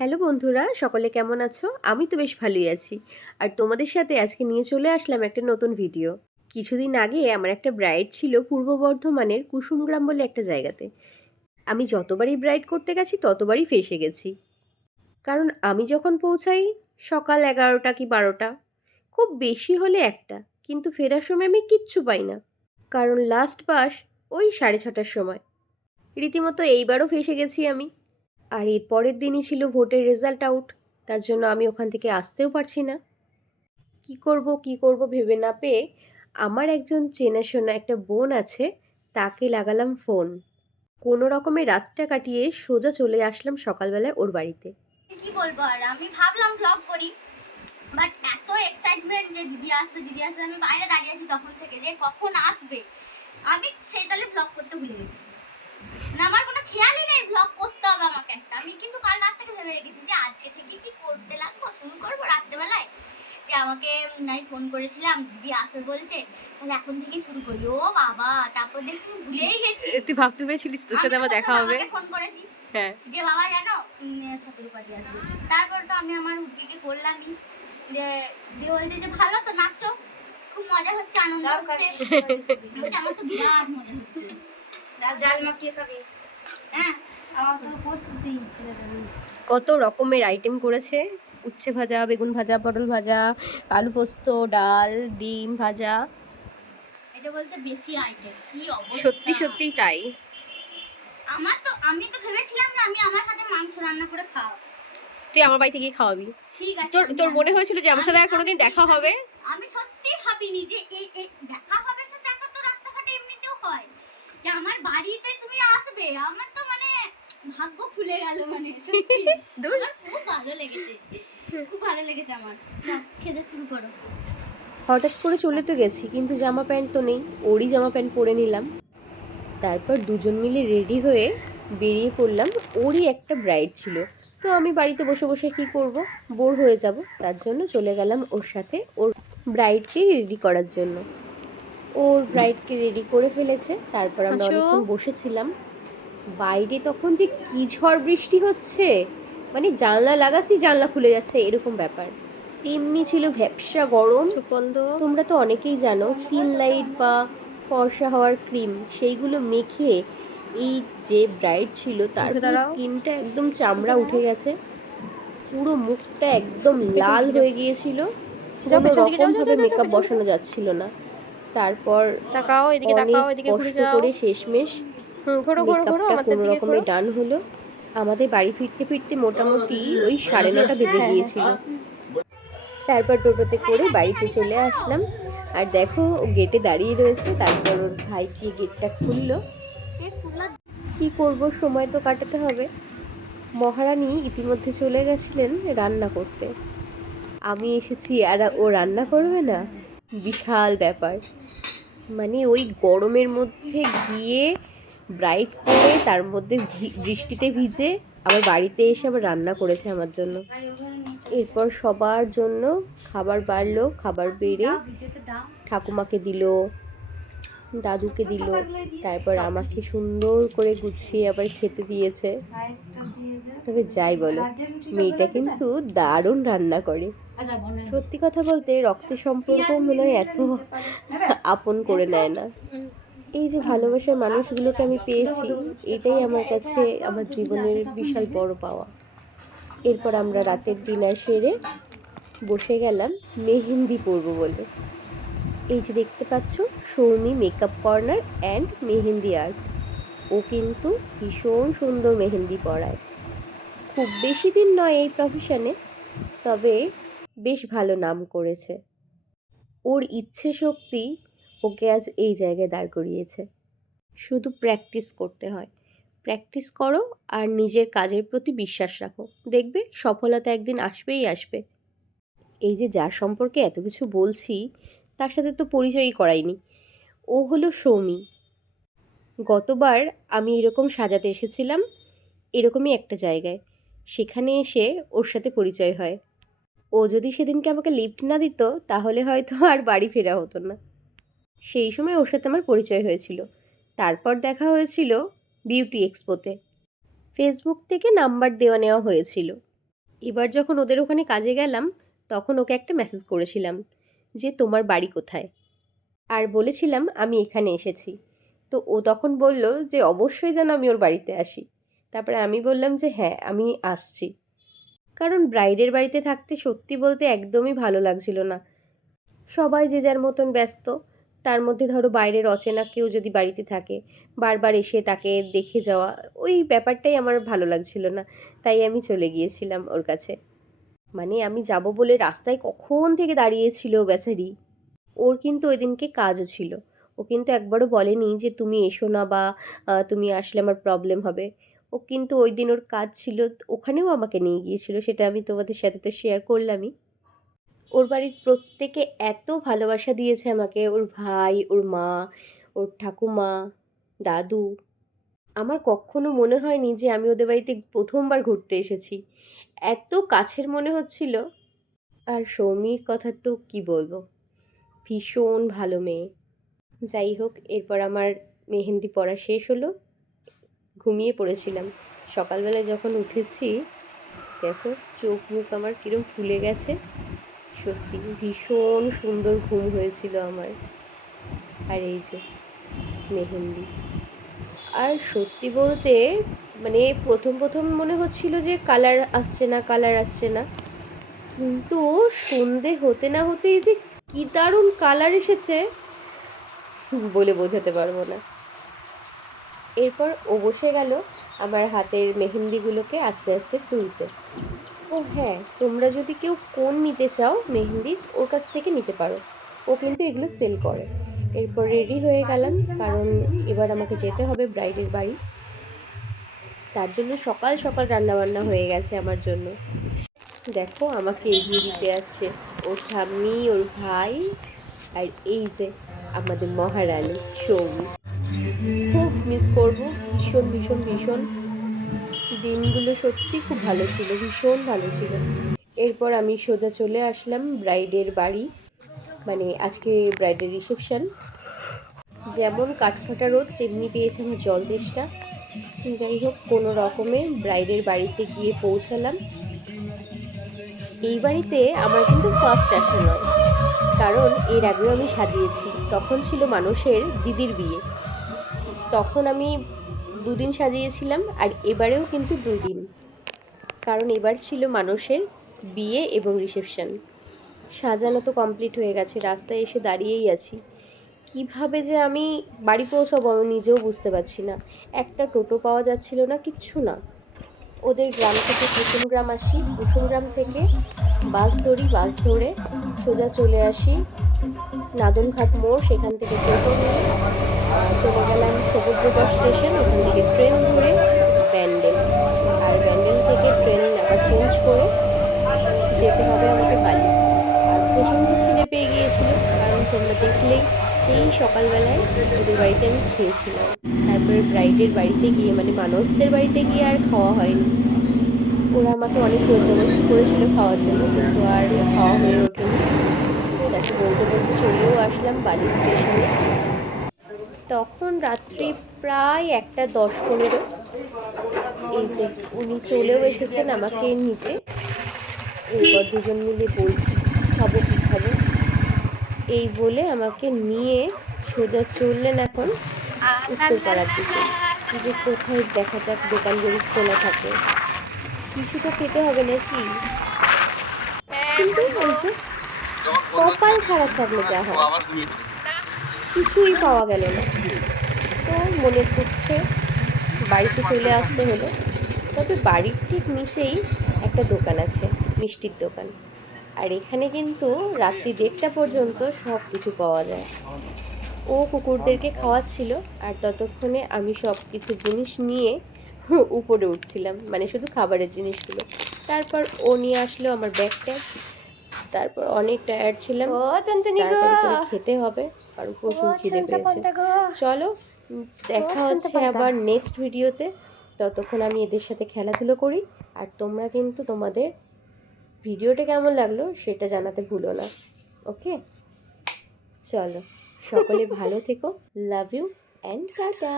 Hello বন্ধুরা, সকলে কেমন আছো? আমি তো বেশ ভালোই আছি। আর তোমাদের সাথে আজকে নিয়ে চলে আসলাম একটা নতুন ভিডিও। কিছুদিন আগে আমার একটা ব্রাইড ছিল পূর্ব বর্ধমানের কুসুমগ্রাম বলে একটা জায়গাতে। আমি যতবারই ব্রাইড করতে গেছি, ততবারই ফেসে গেছি। কারণ আমি যখন পৌঁছাই, সকাল এগারোটা কি বারোটা? খুব বেশি হলে একটা, কিন্তু ফেরার সময় আমি কিচ্ছু পাই না। কারণ লাস্ট বাস ওই সাড়ে ছটার সময়। রীতিমতো এইবারও ফেসে গেছি আমি। আর এর পরের দিনই ছিল ভোটের রেজাল্ট আউট তার জন্য আমি ওখান থেকে আসতেও পারছি না। কি করব কি করব ভেবে না পেয়ে আমার একজন চেনাশোনা একটা বোন আছে, তাকে লাগালাম ফোন কোনো রকমে রাতটা কাটিয়ে সোজা চলে আসলাম সকালবেলায় ওর বাড়িতে। কি বলব আর? আমি ভাবলাম ব্লগ করি বাট এত এক্সাইটমেন্ট যে দিদি আসবে দিদি আসবে, আমি বাইরে দাঁড়িয়ে আছি তখন থেকে যে কখন আসবে। আমি সেটালে ব্লগ করতে ভুলে গেছি। না আমার কোনো খেয়ালই নেই ব্লগ করতে। একটা। আমি কিন্তু কাল রাত থেকে ভেবে রেখেছি যে আজকে থেকে কি করতে লাগবো শুরু করব রাত্রেবেলায়? যে আমাকে আমি ফোন করেছিলাম দিদি আসবে বলছে তাহলে এখন থেকেই শুরু করি। ও বাবা তারপর দেখছি ভুলেই গেছি। তুই ভাবতে পেরেছিলিস তোর সাথে আমার দেখা হবে? ফোন করেছি হ্যাঁ। যে বাবা জানো সতেরো পাতি আসবে। তারপর তো আমি আমার উপিকে করলামই যে দিয়ে বলছে যে ভালো তো নাচো। খুব মজা হচ্ছে আনন্দ হচ্ছে। আমার তো বিরাট মজা হচ্ছে। ডাল ডাল মাখিয়ে খাবি। হ্যাঁ? কত রকমের আইটেম করেছে? উচ্ছে ভাজা বেগুন ভাজা পটল ভাজা আলু পোস্ত ডাল ডিম ভাজা। এটা বলতে বেশি আইটেম কি অবস্থা। সত্যি সত্যিই তাই। আমার তো আমি তো ভেবেছিলাম যে আমি আমার হাতে মাংস রান্না করে খাওয়া তুই আমার বাড়িতে গিয়ে খাওয়াবি। ঠিক আছে তোর তোর মনে হয়েছিল যে আমার সাথে আর কোনোদিন দেখা হবে? আমি সত্যি ভাবিনি যে এই এই দেখা হবে সে দেখা তো রাস্তাঘাটে এমনিতেও হয় যে আমার বাড়িতে তুমি আসবে আমার তো মানে ভাগ্য খুলে গেল মানে দূর। খুব ভালো লেগেছে। খুব ভালো লেগেছে আমার। খেতে শুরু করো। হঠাৎ করে চলে তো গেছি কিন্তু জামা প্যান্ট তো নেই ওরই জামা প্যান্ট পরে নিলাম। তারপর দুজন মিলে রেডি হয়ে বেরিয়ে পড়লাম ওরই একটা ব্রাইড ছিল। তো আমি বাড়িতে বসে বসে কি করব? বোর হয়ে যাব। তার জন্য চলে গেলাম ওর সাথে ওর ব্রাইডকে রেডি করার জন্য। ওর ব্রাইডকে রেডি করে ফেলেছে। তারপর আমরা। অনেকক্ষণ বসেছিলাম। বাইরে তখন যে কি ঝড় বৃষ্টি হচ্ছে মানে জানলা লাগাচ্ছি জানলা খুলে যাচ্ছে এরকম ব্যাপার। তেমনি ছিল ভ্যাপসা গরম। তোমরা তো অনেকেই জানো স্কিন লাইট বা ফর্সা হওয়ার ক্রিম সেইগুলো মেখে এই যে ব্রাইড ছিল তার উঠে দাঁড়াও। স্কিনটা একদম চামড়া উঠে গেছে। পুরো মুখটা একদম লাল হয়ে গিয়েছিল। রকমভাবে মেকআপ বসানো যাচ্ছিল না। তারপর তাকাও এদিকে তাকাও এদিকে ঘুরে কষ্ট যাও। করে শেষমেশ ঘোরো ঘোরো ঘোরো আমাদের কোনো দিকে রকমে ডান হলো। আমাদের বাড়ি ফিরতে ফিরতে মোটামুটি ওই সাড়ে নটা বেজে গিয়েছিল। তারপর টোটোতে করে বাড়িতে চলে আসলাম। আর দেখো ও গেটে দাঁড়িয়ে রয়েছে তারপর ওর ভাই কি গেটটা খুললো। কি করব সময় তো কাটাতে হবে। মহারানী ইতিমধ্যে চলে গেছিলেন রান্না করতে। আমি এসেছি আর ও রান্না করবে না? বিশাল ব্যাপার। মানে ওই গরমের মধ্যে গিয়ে ব্রাইট করে তার মধ্যে বৃষ্টিতে ভিজে আবার বাড়িতে এসে আবার রান্না করেছে আমার জন্য। এরপর সবার জন্য খাবার বাড়লো, খাবার বেড়ে ঠাকুমাকে দিল, দাদুকে দিল, তারপর আমাকে সুন্দর করে গুছিয়ে আবার খেতে দিয়েছে। তবে যাই বলো, মেয়েটা কিন্তু দারুণ রান্না করে। সত্যি কথা বলতে রক্তের সম্পর্ক মনে হয় এত আপন করে নেয় না। এই যে ভালোবাসার মানুষগুলোকে আমি পেয়েছি, এটাই আমার কাছে আমার জীবনের বিশাল বড় পাওয়া। এরপর আমরা রাতের ডিনার সেরে বসে গেলাম মেহেন্দি পরবো বলে। এই যে দেখতে পাচ্ছ, Soumi makeup corner and Mehendi art ও কিন্তু ভীষণ সুন্দর মেহেন্দি পরায়। খুব বেশি দিন নয় এই প্রফেশনে তবে বেশ ভালো নাম করেছে। ওর ইচ্ছে শক্তি ওকে আজ এই জায়গায় দাঁড় করিয়েছে। শুধু প্র্যাকটিস করতে হয়। প্র্যাকটিস করো আর নিজের কাজের প্রতি বিশ্বাস রাখো। দেখবে সফলতা একদিন আসবেই আসবে। এই যে যার সম্পর্কে এত কিছু বলছি, তার সাথে তো পরিচয়ই করাইনি। ও হলো সৌমি। গতবার আমি এরকম সাজাতে এসেছিলাম, এরকমই একটা জায়গায়। সেখানে এসে ওর সাথে পরিচয় হয়। ও যদি সেদিনকে আমাকে লিফট না দিত, তাহলে হয়তো আর বাড়ি ফেরা হতো না। সেই সময় ওর সাথে আমার পরিচয় হয়েছিল। তারপর দেখা হয়েছিল বিউটি এক্সপোতে। ফেসবুক থেকে নাম্বার দেওয়া নেওয়া হয়েছিল। এবার যখন ওদের ওখানে কাজে গেলাম, তখন ওকে একটা মেসেজ করেছিলাম যে, তোমার বাড়ি কোথায়? আর বলেছিলাম, আমি এখানে এসেছি। তো ও তখন বলল যে, অবশ্যই যেন আমি ওর বাড়িতে আসি। তারপরে আমি বললাম যে হ্যাঁ আমি আসছি। কারণ ব্রাইডের বাড়িতে থাকতে সত্যি বলতে একদমই ভালো লাগছিল না। সবাই যে যার মতন ব্যস্ত তার মধ্যে ধরো বাইরের অচেনা কেউ যদি বাড়িতে থাকে, বারবার এসে তাকে দেখে যাওয়া, ওই ব্যাপারটাই আমার ভালো লাগছিল না। তাই আমি চলে গিয়েছিলাম ওর কাছে। মানে আমি যাব বলে রাস্তায় কখন থেকে দাঁড়িয়েছিল বেচারি? ওর কিন্তু ওই দিনকে কাজও ছিল। ও কিন্তু একবারও বলেনি যে তুমি এসো না বা তুমি আসলে আমার প্রবলেম হবে। ও কিন্তু ওই দিন ওর কাজ ছিল, ওখানেও আমাকে নিয়ে গিয়েছিল, সেটা আমি তোমাদের সাথে তো শেয়ার করলামই। ওর বাড়ির প্রত্যেকে এত ভালোবাসা দিয়েছে আমাকে। ওর ভাই, ওর মা, ওর ঠাকুমা, দাদু। আমার কখনো মনে হয়নি যে আমি ওদের বাড়িতে প্রথমবার ঘুরতে এসেছি। এত কাছের মনে হচ্ছিল। আর সৌমির কথা তো কি বলব? ভীষণ ভালো মেয়ে। যাই হোক, এরপর আমার মেহেন্দি পড়া শেষ হলো। ঘুমিয়ে পড়েছিলাম। সকালবেলায় যখন উঠেছি, দেখো চোখ মুখ আমার কীরকম ফুলে গেছে। সত্যি, ভীষণ সুন্দর ঘুম হয়েছিল আমার। আর এই যে মেহেন্দি। আর সত্যি বলতে মানে প্রথম প্রথম মনে হচ্ছিল যে কালার আসছে না, কালার আসছে না। কিন্তু সন্ধে হতে না হতেই যে কী দারুণ কালার এসেছে বলে বোঝাতে পারব না। এরপর ও বসে গেল আমার হাতের মেহেন্দিগুলোকে আস্তে আস্তে তুলতে। ও হ্যাঁ তোমরা যদি কেউ কোন নিতে চাও মেহেন্দি, ওর কাছ থেকে নিতে পারো। ও কিন্তু এগুলো সেল করে। এরপর রেডি হয়ে গেলাম, কারণ এবার আমাকে যেতে হবে ব্রাইডের বাড়ি। তার জন্য সকাল সকাল রান্নাবান্না হয়ে গেছে আমার জন্য। দেখো, আমাকে এগিয়ে দিতে আসছে। ওর ঠাম্মি, ওর ভাই, আর এই যে আমাদের মহারানী, সৌমি। খুব মিস করব। ভীষণ ভীষণ ভীষণ। দিনগুলো সত্যি খুব ভালো ছিল, ভীষণ ভালো ছিল। এরপর আমি সোজা চলে আসলাম ব্রাইডের বাড়ি মানে আজকে ব্রাইডের রিসেপশান। যেমন কাঠফাটা রোদ, তেমনি পেয়েছে আমি জল তেষ্টা। যাই হোক, কোনো রকমে ব্রাইডের বাড়িতে গিয়ে পৌঁছালাম। এই বাড়িতে আমার কিন্তু ফার্স্ট আসা নয়, কারণ এর আগেও আমি সাজিয়েছি। তখন ছিল মানুষের দিদির বিয়ে। তখন আমি দুদিন সাজিয়েছিলাম আর এবারেও কিন্তু দুই দিন কারণ এবার ছিল মানুষের বিয়ে এবং রিসেপশন। সাজানো তো কমপ্লিট হয়ে গেছে, রাস্তায় এসে দাঁড়িয়েই আছি। কীভাবে যে আমি বাড়ি পৌঁছাবো আমি নিজেও বুঝতে পারছি না। একটা টোটো পাওয়া যাচ্ছিল না, কিচ্ছু না। ওদের গ্রাম থেকে কুসুম গ্রাম আসি, কুসুম গ্রাম থেকে বাস ধরি, বাস ধরে সোজা চলে আসি। নাদনঘাট মোড়, সেখান থেকে টোটো নিয়ে চলে গেলাম সমুদ্রগড় স্টেশন, ওখান থেকে ট্রেন ধরে ব্যান্ডেল আর ব্যান্ডেল থেকে ট্রেন আবার চেঞ্জ করে যেতে হবে আমাকে বালি আর প্রচণ্ড খিদে পেয়ে গিয়েছিল, কারণ তোমরা দেখলেই সেই সকালবেলায় ওদের বাড়িতে আমি খেয়েছিলাম। তারপরে ব্রাইডের বাড়িতে গিয়ে মানে মানুষদের বাড়িতে গিয়ে আর খাওয়া হয়নি। ওরা আমাকে অনেক জোরজবস্তি করেছিল খাওয়ার জন্য, কিন্তু আর খাওয়া হয়ে ওঠেনি। তো দেখো বলতে বলতে চলেও আসলাম বালি স্টেশনে। তখন রাত্রি প্রায় একটা দশ পনেরো। এই যে উনি চলেও এসেছেন আমাকে নিতে। এরপর দুজন মিলে বলছি, খাব কি খাব? এই বলে আমাকে নিয়ে সোজা চললেন এখন উত্তরপাড়ার দিকে। যে কোথায় দেখা যাক দোকান যদি খোলা থাকে। কিছু তো খেতে হবে নাকি? কিন্তু বলছে, কপাল খারাপ থাকলে যা হয়। কিছুই পাওয়া গেল না। তো মনে করছে বাড়িতে চলে আসতে হলো। তবে বাড়ির ঠিক নিচেই একটা দোকান আছে মিষ্টির দোকান। আর এখানে কিন্তু রাত্রি দেড়টা পর্যন্ত সব কিছু পাওয়া যায়। ও কুকুরদেরকে খাওয়াচ্ছিল আর ততক্ষণে আমি সব কিছু জিনিস নিয়ে উপরে উঠছিলাম মানে শুধু খাবারের জিনিসগুলো। তারপর ও নিয়ে আসলো আমার ব্যাগটা। তারপর অনেক টায়ার্ড ছিলাম। খেতে হবে। কারণ প্রচুর খিদে পেয়েছে। চলো দেখা হচ্ছে আবার নেক্সট ভিডিওতে ততক্ষণ আমি এদের সাথে খেলাধুলো করি। আর তোমরা কিন্তু তোমাদের ভিডিওটা কেমন লাগল সেটা জানাতে ভুলো না। ওকে চলো সকলে ভালো থেকো। Love you and tata